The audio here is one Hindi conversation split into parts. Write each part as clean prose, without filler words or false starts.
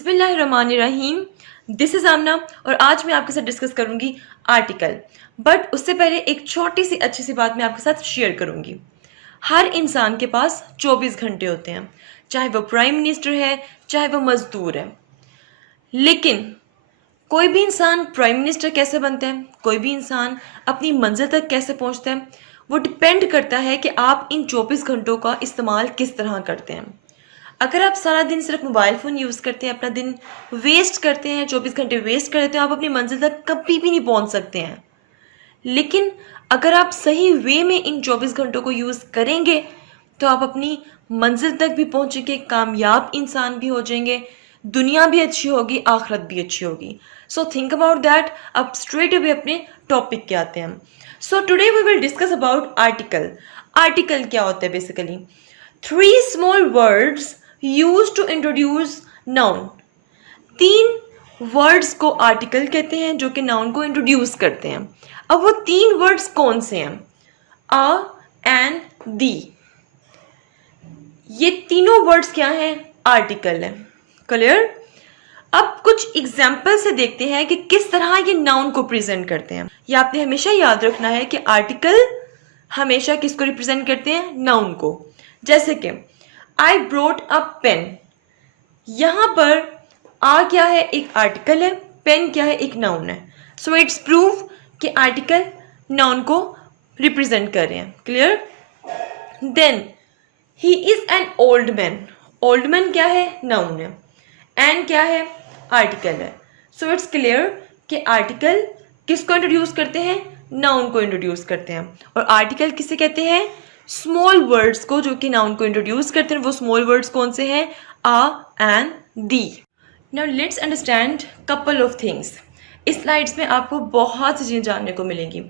बिस्मिल्लाहिर्रहमानिर्रहीम। दिस इज़ आमना और आज मैं आपके साथ डिस्कस करूंगी आर्टिकल। बट उससे पहले एक छोटी सी अच्छी सी बात मैं आपके साथ शेयर करूंगी। हर इंसान के पास 24 घंटे होते हैं, चाहे वो प्राइम मिनिस्टर है चाहे वो मजदूर है। लेकिन कोई भी इंसान प्राइम मिनिस्टर कैसे बनता है, कोई भी इंसान अपनी मंजिल तक कैसे पहुंचता है, वो डिपेंड करता है कि आप इन 24 घंटों का इस्तेमाल किस तरह करते हैं। अगर आप सारा दिन सिर्फ मोबाइल फ़ोन यूज़ करते हैं, अपना दिन वेस्ट करते हैं, 24 घंटे वेस्ट कर देते हैं, आप अपनी मंजिल तक कभी भी नहीं पहुंच सकते हैं। लेकिन अगर आप सही वे में इन 24 घंटों को यूज़ करेंगे तो आप अपनी मंजिल तक भी पहुंचेंगे, कामयाब इंसान भी हो जाएंगे, दुनिया भी अच्छी होगी, आखिरत भी अच्छी होगी। So think about that. अब स्ट्रेट अवे अपने टॉपिक के आते हैं। So today we will discuss about article. Article क्या होता है? Basically 3 small words use to introduce noun. 3 words को आर्टिकल कहते हैं जो कि नाउन को इंट्रोड्यूस करते हैं। अब वो 3 वर्ड्स कौन से हैं? अ, एन, दी। ये तीनों वर्ड्स क्या हैं? आर्टिकल है। क्लियर? अब कुछ एग्जाम्पल से देखते हैं कि किस तरह ये नाउन को प्रेजेंट करते हैं। ये आपने हमेशा याद रखना है कि आर्टिकल हमेशा किसको रिप्रेजेंट करते हैं? नाउन को। जैसे कि आई ब्रोट अ पेन। यहां पर आ क्या है? एक आर्टिकल है, पेन क्या है? एक नाउन है। सो इट्स प्रूव कि आर्टिकल नाउन को रिप्रेजेंट कर रहे हैं। Clear? Then he is an old man. Old man क्या है? नाउन है। एन क्या है? आर्टिकल है। सो इट्स क्लियर कि आर्टिकल किसको इंट्रोड्यूस करते हैं? नाउन को इंट्रोड्यूस करते हैं। और आर्टिकल किसे कहते हैं? स्मॉल वर्ड्स को, जो कि नाउन को इंट्रोड्यूस करते हैं। वो स्मॉल वर्ड्स कौन से हैं? A, an, the. Now let's understand couple of things. इस स्लाइड्स में आपको बहुत सी चीज़ें जानने को मिलेंगी।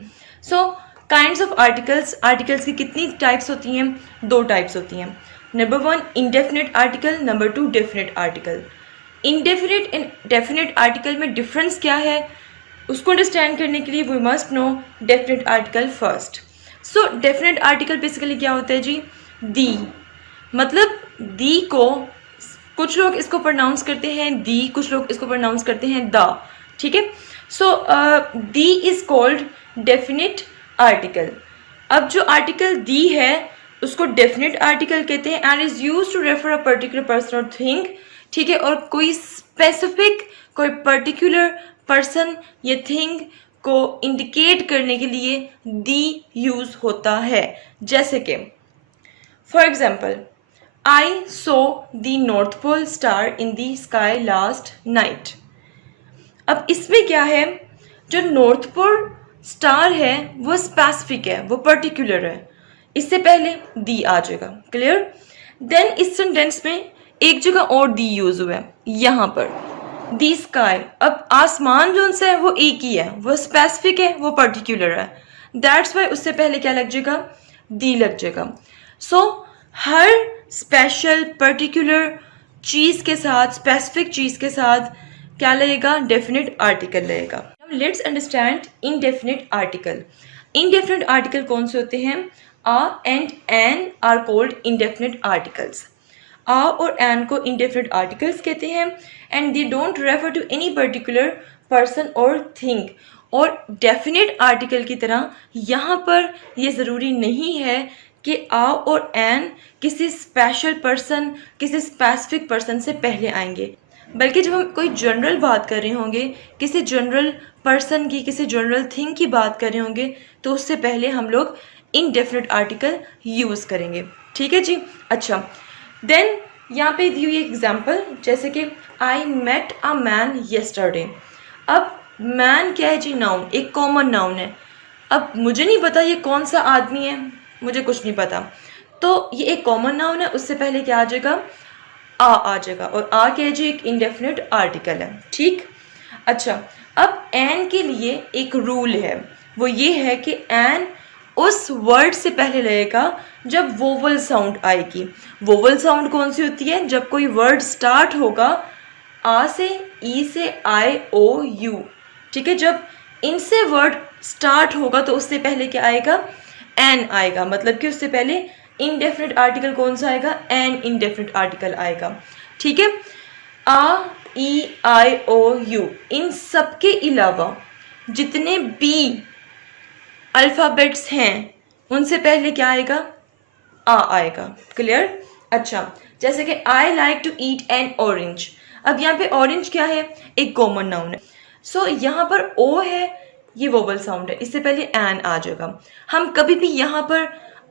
So kinds of articles. Articles की कितनी टाइप्स होती हैं? 2 टाइप्स होती हैं। Number 1 indefinite article, number 2 definite article. Indefinite and definite article में डिफरेंस क्या है, उसको अंडरस्टैंड करने के लिए we must know definite article first. So definite article basically क्या होता है जी? दी। मतलब दी को कुछ लोग इसको प्रोनाउंस करते हैं दी, कुछ लोग इसको प्रोनाउंस करते हैं द। ठीक है? सो दी इज कॉल्ड डेफिनेट आर्टिकल। अब जो आर्टिकल दी है उसको डेफिनेट आर्टिकल कहते हैं and is use to refer a particular person और थिंग। ठीक है? और कोई स्पेसिफिक, कोई पर्टिकुलर पर्सन या थिंग को इंडिकेट करने के लिए दी यूज होता है। जैसे कि for example I saw the north pole star in the sky last night. अब इसमें क्या है? जो नॉर्थ पोल स्टार है वो स्पेसिफिक है, वो पर्टिकुलर है, इससे पहले दी आ जाएगा। क्लियर? देन इस सेंटेंस में एक जगह और दी यूज हुआ है, यहां पर दी स्काई। अब आसमान जो उनसे है वो एक ही है, वो स्पेसिफिक है, वो पर्टिकुलर है। दैट्स वाई उससे पहले क्या लग जाएगा? दी लग जाएगा। सो हर स्पेशल पर्टिकुलर चीज के साथ, स्पेसिफिक चीज के साथ क्या लगेगा? डेफिनेट आर्टिकल लगेगा। Let's understand indefinite article. Indefinite article कौन से होते हैं? A and an are called indefinite articles. A और एन को इनडेफिनेट आर्टिकल्स कहते हैं and they don't refer to any particular person और थिंग। और डेफिनेट आर्टिकल की तरह यहाँ पर ये ज़रूरी नहीं है कि आ और एन किसी स्पेशल पर्सन, किसी स्पेसिफिक पर्सन से पहले आएंगे, बल्कि जब हम कोई जनरल बात कर रहे होंगे, किसी जनरल पर्सन की, किसी जनरल थिंग की बात कर रहे होंगे, तो उससे पहले हम लोग इनडेफिनेट आर्टिकल यूज़ करेंगे। ठीक है जी? अच्छा, देन यहाँ पे दी हुई एग्जाम्पल, जैसे कि I met a man yesterday. अब मैन क्या है जी? नाउन, एक कॉमन नाउन है। अब मुझे नहीं पता ये कौन सा आदमी है, मुझे कुछ नहीं पता, तो ये एक कॉमन नाउन है, उससे पहले क्या आ जाएगा? आ जाएगा। और आ क्या है जी? एक इंडेफिनिट आर्टिकल है। ठीक? अच्छा, अब एन के लिए एक रूल है, वो ये है कि एन उस वर्ड से पहले लगेगा जब वोवल साउंड आएगी। वोवल साउंड कौन सी होती है? जब कोई वर्ड स्टार्ट होगा आ से, ई से, आई, ओ, यू। ठीक है? जब इनसे वर्ड स्टार्ट होगा तो उससे पहले क्या आएगा? एन आएगा। मतलब कि उससे पहले इनडेफिनिट आर्टिकल कौन सा आएगा? एन इनडेफिनिट आर्टिकल आएगा। ठीक है? आ E-I-O-U, इन सब के अलावा जितने बी अल्फ़ाबेट्स हैं उनसे पहले क्या आएगा? आ आएगा। क्लियर? अच्छा, जैसे कि I like to eat an orange. अब यहाँ पे ऑरेंज क्या है? एक कॉमन नाउन है। सो यहाँ पर ओ है, ये वोवल साउंड है, इससे पहले एन आ जाएगा। हम कभी भी यहाँ पर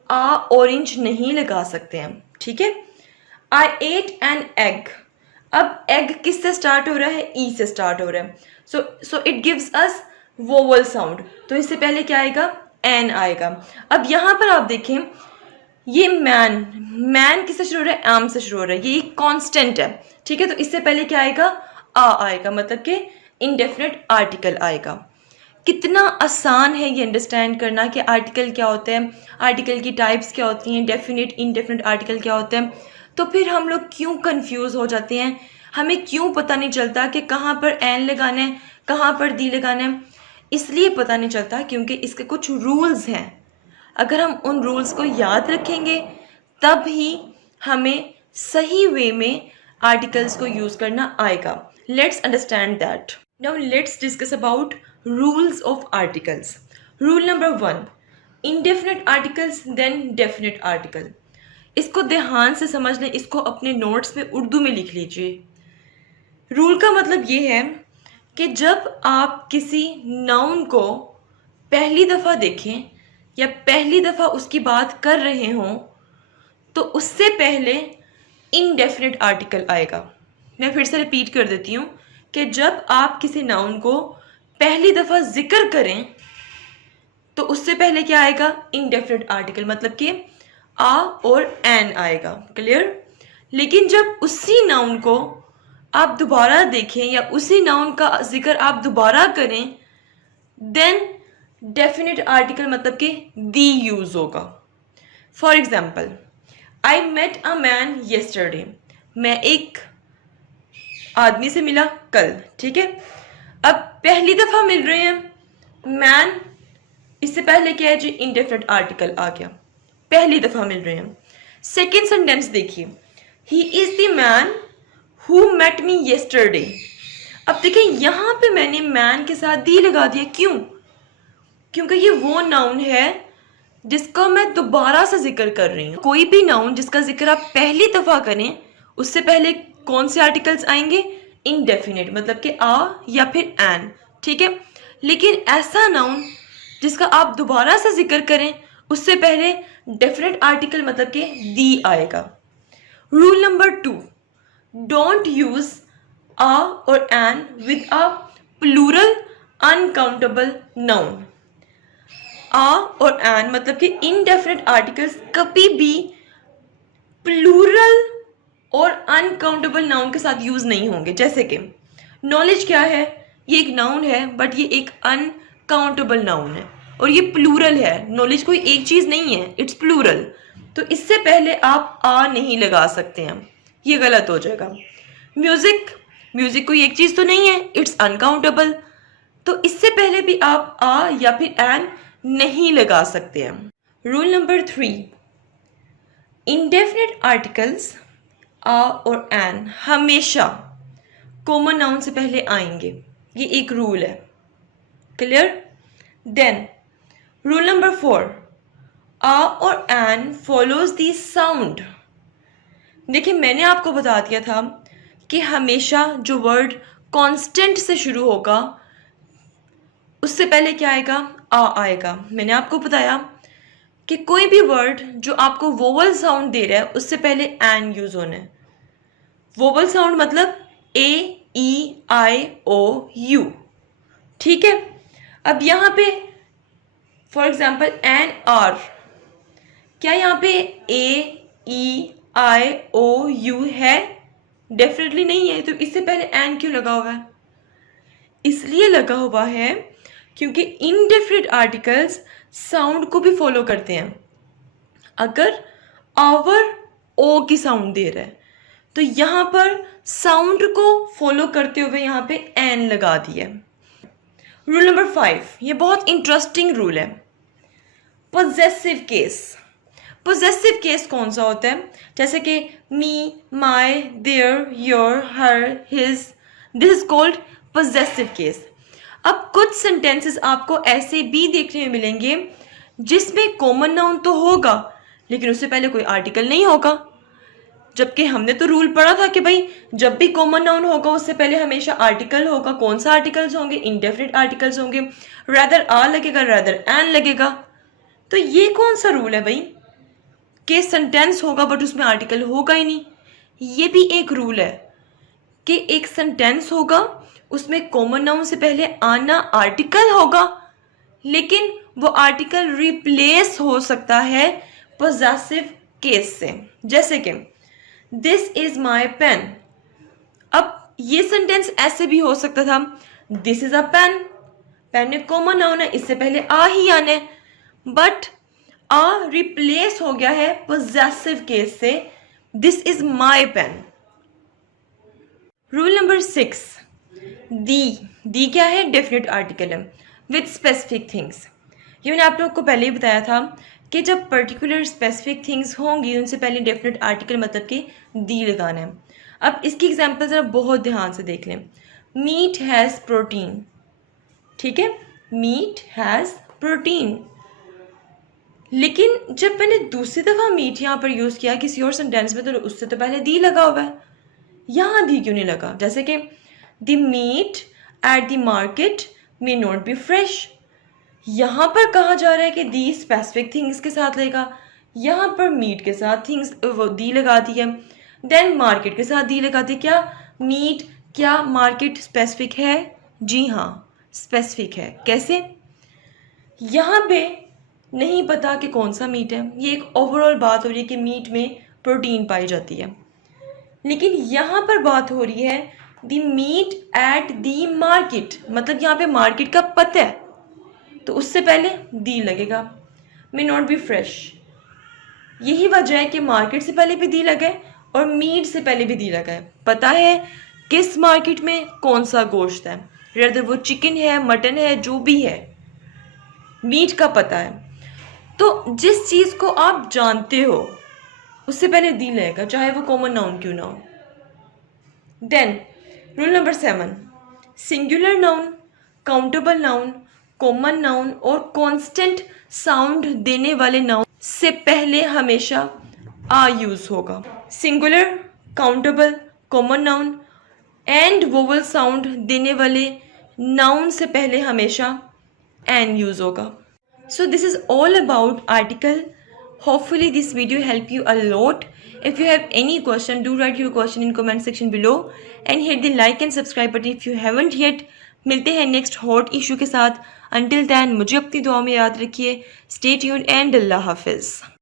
आ ऑरेंज नहीं लगा सकते हैं, ठीक है? आई एट एन एग। अब एग किससे स्टार्ट हो रहा है? ई से स्टार्ट हो रहा है। So it gives us vowel sound, तो इससे पहले क्या आएगा? एन आएगा। अब यहाँ पर आप देखें, ये मैन किससे शुरू हो रहा है? एम से शुरू हो रहा है, ये एक कांस्टेंट है, ठीक है? तो इससे पहले क्या आएगा? आ आएगा, मतलब कि इंडेफिनिट आर्टिकल आएगा। कितना आसान है ये अंडरस्टैंड करना कि आर्टिकल क्या होते हैं, आर्टिकल की टाइप्स क्या होती हैं, डेफिनिट इनडेफिनिट आर्टिकल क्या होते हैं। तो फिर हम लोग क्यों कंफ्यूज हो जाते हैं? हमें क्यों पता नहीं चलता कि कहाँ पर एन लगाना है, कहाँ पर दी लगाना है? इसलिए पता नहीं चलता क्योंकि इसके कुछ रूल्स हैं। अगर हम उन रूल्स को याद रखेंगे तब ही हमें सही वे में आर्टिकल्स को यूज़ करना आएगा। Let's understand that. Now let's discuss about rules of articles. Rule number 1, indefinite articles then definite article. इसको ध्यान से समझ लें, इसको अपने नोट्स में उर्दू में लिख लीजिए। रूल का मतलब ये है कि जब आप किसी नाउन को पहली दफ़ा देखें या पहली दफ़ा उसकी बात कर रहे हों तो उससे पहले इनडेफिनिट आर्टिकल आएगा। मैं फिर से रिपीट कर देती हूँ कि जब आप किसी नाउन को पहली दफ़ा जिक्र करें तो उससे पहले क्या आएगा? इनडेफिनिट आर्टिकल, मतलब कि आ और एन आएगा। क्लियर? लेकिन जब उसी नाउन को आप दोबारा देखें या उसी नाउन का जिक्र आप दोबारा करें देन डेफिनिट आर्टिकल, मतलब कि दी यूज होगा। For example, I met a man yesterday. मैं एक आदमी से मिला कल, ठीक है? अब पहली दफा मिल रहे हैं, मैन इससे पहले क्या है जी? इंडेफिनिट आर्टिकल आ गया। पहली दफा मिल रहे हैं। सेकेंड सेंटेंस देखिए, he is the man who met me yesterday. अब देखिए यहां पे मैंने मैन के साथ दी लगा दिया। क्यों? क्योंकि ये वो नाउन है जिसका मैं दोबारा से जिक्र कर रही हूँ। कोई भी नाउन जिसका जिक्र आप पहली दफा करें उससे पहले कौन से आर्टिकल्स आएंगे? इनडेफिनिट, मतलब कि आ या फिर एन, ठीक है? लेकिन ऐसा नाउन जिसका आप दोबारा से जिक्र करें उससे पहले डेफिनेट आर्टिकल, मतलब कि दी आएगा। Rule number 2, don't use a और an with a plural uncountable noun. A और एन मतलब कि इनडेफिनिट आर्टिकल्स कभी भी प्लूरल और अनकाउंटेबल नाउन के साथ यूज नहीं होंगे। जैसे कि नॉलेज क्या है? ये एक नाउन है बट ये एक अनकाउंटेबल नाउन है और ये प्लूरल है। नॉलेज कोई एक चीज नहीं है, इट्स प्लूरल। तो इससे पहले आप आ नहीं लगा सकते हैं, ये गलत हो जाएगा। म्यूजिक कोई एक चीज तो नहीं है, इट्स अनकाउंटेबल। तो इससे पहले भी आप आ या फिर एन नहीं लगा सकते हैं। Rule number 3, indefinite articles a और एन हमेशा कॉमन नाउन से पहले आएंगे, ये एक रूल है। क्लियर? देन रूल नंबर 4, आ और एन फॉलोज द साउंड। देखिए मैंने आपको बता दिया था कि हमेशा जो वर्ड कांस्टेंट से शुरू होगा उससे पहले क्या आएगा? आ आएगा। मैंने आपको बताया कि कोई भी वर्ड जो आपको वोवल साउंड दे रहा है उससे पहले एन यूज होना है। वोवल साउंड मतलब A-E-I-O-U, ठीक है? अब यहाँ पे फॉर एग्जाम्पल एन आर, क्या यहाँ पे A-E-I-O-U है? डेफिनेटली नहीं है। तो इससे पहले एन क्यों लगा हुआ है? इसलिए लगा हुआ है क्योंकि इनडेफिनिट आर्टिकल्स साउंड को भी फॉलो करते हैं। अगर आवर ओ की साउंड दे रहा है तो यहाँ पर साउंड को फॉलो करते हुए यहाँ पे एन लगा दिया। रूल नंबर 5, ये बहुत इंटरेस्टिंग रूल है, पोजेसिव केस। पोजेसिव केस कौन सा होता है? जैसे कि me, my, their, your, her, his, this is called possessive case. अब कुछ सेंटेंसेस आपको ऐसे भी देखने में मिलेंगे जिसमें कॉमन नाउन तो होगा लेकिन उससे पहले कोई आर्टिकल नहीं होगा, जबकि हमने तो रूल पढ़ा था कि भाई जब भी कॉमन नाउन होगा उससे पहले हमेशा आर्टिकल होगा। कौन सा आर्टिकल्स होंगे? इंडेफिनिट आर्टिकल्स होंगे, रादर आ लगेगा, रादर एन लगेगा। तो ये कौन सा रूल है भाई कि सेंटेंस होगा बट उसमें आर्टिकल होगा ही नहीं? ये भी एक रूल है कि एक सेंटेंस होगा उसमें कॉमन नाउन से पहले आना आर्टिकल होगा लेकिन वो आर्टिकल रिप्लेस हो सकता है पोजेसिव केस से। जैसे कि दिस इज माई पेन। अब ये सेंटेंस ऐसे भी हो सकता था, this is a pen. Pen में कॉमन नाउन है, इससे पहले आ ही आने, बट आ रिप्लेस हो गया है पोजेसिव केस से, this is my pen. Rule number 6, the क्या है? डेफिनेट आर्टिकल है विथ स्पेसिफिक थिंग्स। ये मैंने आप लोग को पहले ही बताया था कि जब पर्टिकुलर स्पेसिफिक थिंग्स होंगी उनसे पहले डेफिनेट आर्टिकल मतलब कि दी लगाना है। अब इसकी एग्जांपल ज़रा बहुत ध्यान से देख लें। मीट हैज़ प्रोटीन, ठीक है, मीट हैज़ प्रोटीन। लेकिन जब मैंने दूसरी दफ़ा मीट यहाँ पर यूज़ किया किसी और सेंटेंस में तो उससे तो पहले दी लगा हुआ है, यहाँ दी क्यों नहीं लगा? जैसे कि the meat at the market may not be fresh. यहाँ पर कहा जा रहा है कि दी स्पेसिफिक थिंग्स के साथ लेगा, यहाँ पर मीट के साथ थिंग्स वो दी लगा दी है, देन मार्केट के साथ दी लगा दी। क्या मीट, क्या मार्केट स्पेसिफिक है? जी हाँ स्पेसिफिक है। कैसे? यहाँ पे नहीं पता कि कौन सा मीट है, ये एक ओवरऑल बात हो रही है कि मीट में प्रोटीन पाई जाती है, लेकिन यहाँ पर बात हो रही है the meat at the market, मतलब यहाँ पे मार्केट का पता है तो उससे पहले दी लगेगा। मे नॉट बी फ्रेश, यही वजह है कि मार्केट से पहले भी दी लगा है और मीट से पहले भी दी लगा है। पता है किस मार्केट में कौन सा गोश्त है, रेदर वो चिकन है, मटन है, जो भी है, मीट का पता है। तो जिस चीज़ को आप जानते हो उससे पहले दी लगेगा, चाहे वो कॉमन नाउन क्यों ना हो। Then rule number 7, singular noun, countable noun, common noun और कांस्टेंट साउंड देने वाले नाउन से पहले हमेशा आ यूज होगा। Singular, countable, common noun and vowel sound देने वाले नाउन से पहले हमेशा एन यूज होगा। So this is all about article. Hopefully this video help you a lot. If you have any question, do write your question in comment section below and hit the like and subscribe button if you haven't yet. मिलते हैं नेक्स्ट हॉट इशू के साथ। Until then मुझे अपनी दुआ में याद रखिए। Stay tuned and अल्लाह हाफिज़।